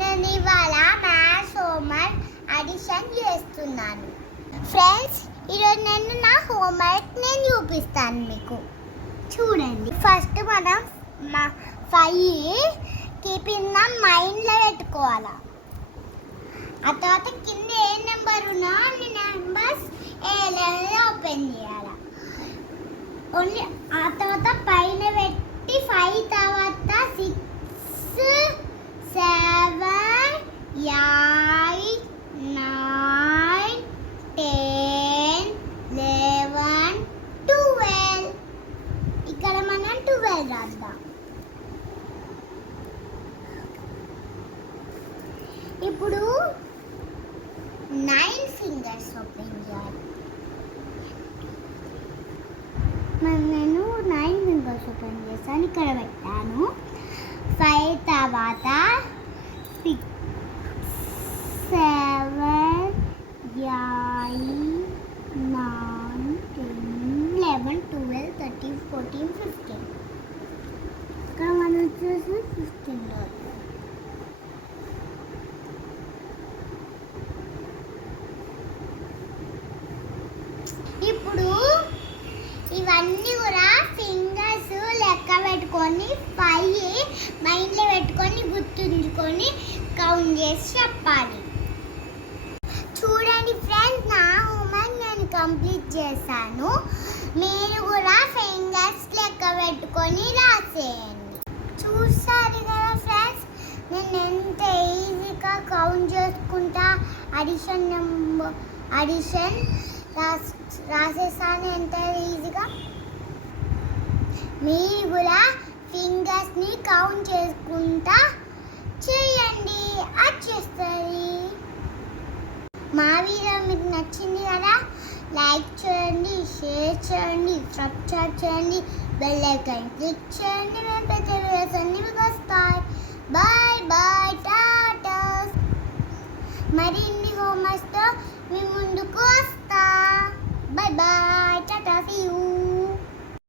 నేను ఇవాళ maths homework addition చేస్తున్నాను. ఫ్రెండ్స్ ఈరోజు నేను నా హోంవర్క్ నేను చూపిస్తాను మీకు. చూడండి. ఫస్ట్ మనం మా ఫైవ్ కీపింగ్ మైండ్లో పెట్టుకోవాలా. ఆ తర్వాత కింద ఏ నెంబర్ ఉన్నా అన్ని నెంబర్స్ ఏ ఓపెన్ చేయాలా. ఓన్లీ ఆ తర్వాత పైన పెట్టి ఫైవ్ తర్వాత six seven eight nine ten eleven twelve ఇక్కడ మనం ట్వెల్వ్ రాద్దాం ఇప్పుడు నైన్ ఫింగర్స్ ఓపెన్ చేయాలి. మరి నేను నైన్ ఫింగర్స్ ఓపెన్ చేస్తాను ఇక్కడ పెట్టాను. ఫైవ్ తర్వాత six seven eight nine ten eleven twelve thirteen fourteen fifteen ఉండాలి ఇప్పుడు ఇవన్నీ కూడా ఫింగర్స్ లెక్క పెట్టుకొని పై మైండ్లో పెట్టుకొని గుర్తుంచుకొని కౌంట్ చేసి చెప్పాలి. చూడండి ఫ్రెండ్స్ నా హోంవర్క్ నేను కంప్లీట్ చేశాను. మీరు కూడా ఫింగర్స్ లెక్క పెట్టుకొని రాసేయండి చూస్తారు కదా ఫ్రెండ్స్ నేను ఎంత ఈజీగా కౌంట్ చేసుకుంటా అడిషన్ నెంబర్ అడిషన్ రాస్ రాసేసాను ఎంత ఈజీగా మీరు కూడా ఫింగర్స్ని కౌంట్ చేసుకుంటా చేయండి అది చేస్తుంది మా వీడియో మీకు నచ్చింది కదా లైక్ చేయండి షేర్ చేయండి సబ్స్క్రైబ్ చేయండి బెల్ ఐకాన్ క్లిక్ చేయండి మేము పెద్ద వీడియోస్ అన్ని మీకు వస్తాయి. బాయ్